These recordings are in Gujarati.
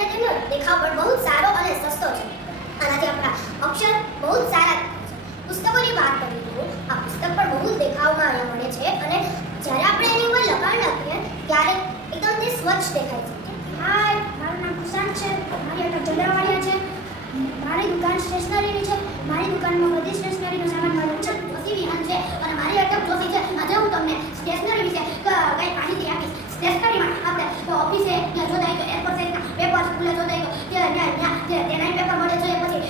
અને તેનો દેખાવ પણ બહુ સારો અને સસ્તો છે. આનાથી આપણા અક્ષર બહુ સારા દેખાય છે. પુસ્તકોની વાત કરીએ તો આ પુસ્તક પણ બહુ દેખાવમાં અહીંયા મળે છે અને જ્યારે આપણે એની ઉપર લખાણ લખીએ ત્યારે એકદમ તે સ્વચ્છ દેખાય છે. હાય, મારું નામ કુશાંત છે. મારી અટક જલાવાડિયા છે. મારી દુકાન સ્ટેશનરીની છે. મારી દુકાનમાં બધી સ્ટેશનરીનો સામાન મળે છે. જોશી વિહાન છે અને મારી અટક જોશી છે. આજે હું તમને સ્ટેશનરી વિશે કંઈ માહિતી આપીશ. સ્ટેશનરીમાં આપણે ઓફિસે ત્યાં જોડાય તો એર પર પેપર સ્કૂલે જોડાય તો ત્યાં તેના પેપર મળે છે. પછી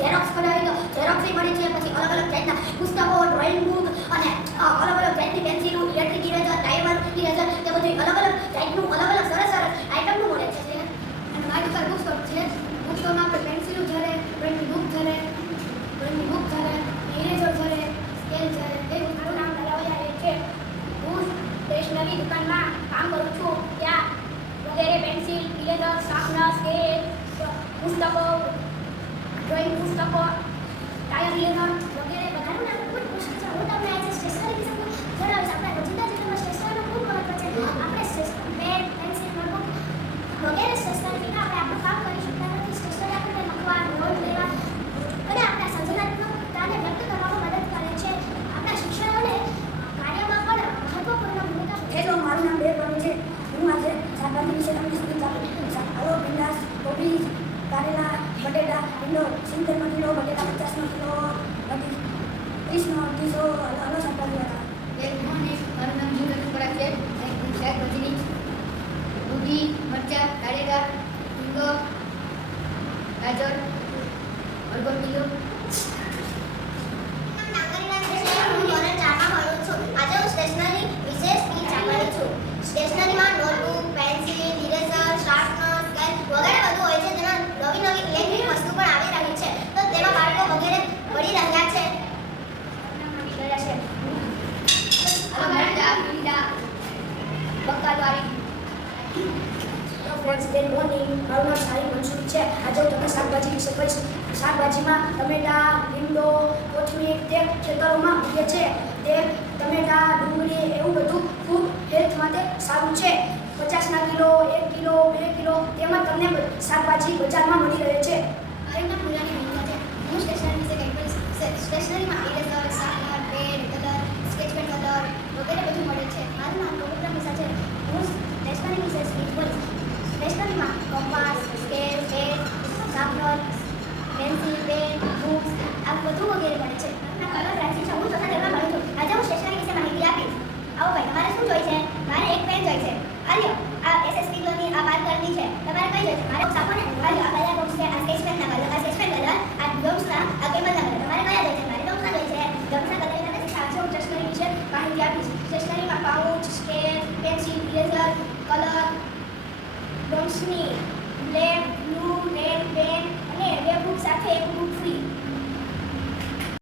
ઝેરોક્સ કઢાવી તો ઝેરોક્સ મળે છે. પછી અલગ અલગ જાતના પુસ્તકો, ડ્રોઈંગ બુક અને અલગ અલગ જાતની પેન્સિલો, ઇલેક્ટ્રિક ઇરેઝર, ટાઈમર ઇરેઝર તે બધું અલગ અલગ જાતનું અલગ અલગ સરસ સરસ આઇટમનું મળે છે. અને મારી દુકાન બુક સ્ટોર છે. બુક સ્ટોરમાં આપણે પેન્સિલો ઝરે, ડ્રોઈંગની બુક ઝરે, ઇરેઝર ઝરે, સ્કેલ ઝરે. મારું નામ દલાવડિયા છે. હું સ્ટેશનરી દુકાનમાં કામ કરું છું. ત્યાં વગેરે પેન્સિલ, ઇરેઝર, શાર્પનર, સ્કેલ, પુસ્તકો, ડ્રોઈંગ પુસ્તકો, ટાયર ઇરેઝર વગેરે મારું નામ ખૂબ ખુશી છે. હું તમને આજે સ્ટેશનરી વિશે જણાવીશ. આપણા રોજિંદા જીવનમાં સ્ટેશનરીનું ખૂબ મહત્વ છે. આપણે પેન, પેન્સિલ, નોટબુક વગેરે સ્ટેશનરી વિના આપણે આપણું કામ કરી શકતા નથી. સ્ટેશનરી આપણને લખવા, નોટ લેવા અને આપણા સર્જનાત્મકતાને વ્યક્ત કરવામાં મદદ કરે છે. આપણા શિક્ષણોને કાર્યમાં પણ મહત્વપૂર્ણ ભૂમિકા ભજવે છે. મારું નામ બેરવાનું છે. હું આજે શાકભાજી વિશે તમને સ્પીચ આપીશ. આલુ, ભીંડા, કોબી, કારેલા, બટેટા, કિલો 70 કિલો, બટેટા 50 કિલો, 30 કિલો અલગ શાકભાજી હતા. મારું નામ જીવન છે. શાકભાજીની દૂધી, મરચાં, ટાળેગા, રીંગો, ગાજર, અડધો કિલો. આજે હું સ્ટેશનરી વિશે સ્પીચ આપવાની છું. સ્ટેશનરીમાં notebook, pencil, eraser, sharpener, scale વગેરે બધું હોય છે. જેમાં નવી નવી ઇલેક્ટ્રિક વસ્તુ પણ આવી રહી છે. તો તેમાં બાળકો વગેરે પડી રહ્યા છે. Good morning. મારું નામ સારી મનસુખ છે. આજે હું તમને શાકભાજી વિશે કહીશ. શાકભાજીમાં ટમેટા, લીમડો, કોથમીર તે ખેતરોમાં ઉગે છે. તે ટમેટા, ડુંગળી એવું બધું ખૂબ હેલ્થ માટે સારું છે. 50 કિલો, 1 કિલો, 2 કિલો તેમાં તમને શાકભાજી બજારમાં મળી રહે છે. મારું નામ મુલાની મહિલા છે. હું સ્ટેશનરી વિશે કંઈ કહીશ. સ્ટેશનરીમાં eraser, sharpener, pen, colour, sketch pen colour વગેરે બધું મળે છે. મારું નામ પવિત્ર મિસા છે. હું સ્ટેશનરી વિશે સ્પીચ કરીશ. સ્ટેશનરીમાં compass, scale, pen, sharpener, pencil, pen, books આ બધું વગેરે મળે છે. કલર રાખી છે. હું ચોથા ધોરણમાં ભણું છું. આજે હું સ્ટેશનરી વિશે માહિતી આપીશ. આવો ભાઈ, તમારે શું જોઈએ છે? મારે એક પેન જોઈએ છે. આલ્યો, આ એસએસપી ની આ પાર્કરની છે. તમારે કઈ જોઈએ છે? મારે આપો ને. આલ્યો, આ કયા બોક્સ છે? આ સ્કેચ પેન ના કલર, આ સ્કેચ પેન કલર, આ ડોમ્સના, આ કેબલ ના કલર. તમારે કયા જોઈએ છે? મારે ડોમ્સના જોઈએ છે. ડોમ્સના કલર સાથે આજે હું સ્ટેશનરી વિશે માહિતી આપીશ. સ્ટેશનરીમાં pouch, scale, pencil, eraser, colour, ડોમ્સની બ્લેક, બ્લુ, રેડ પેન અને બે બુક સાથે એક બુક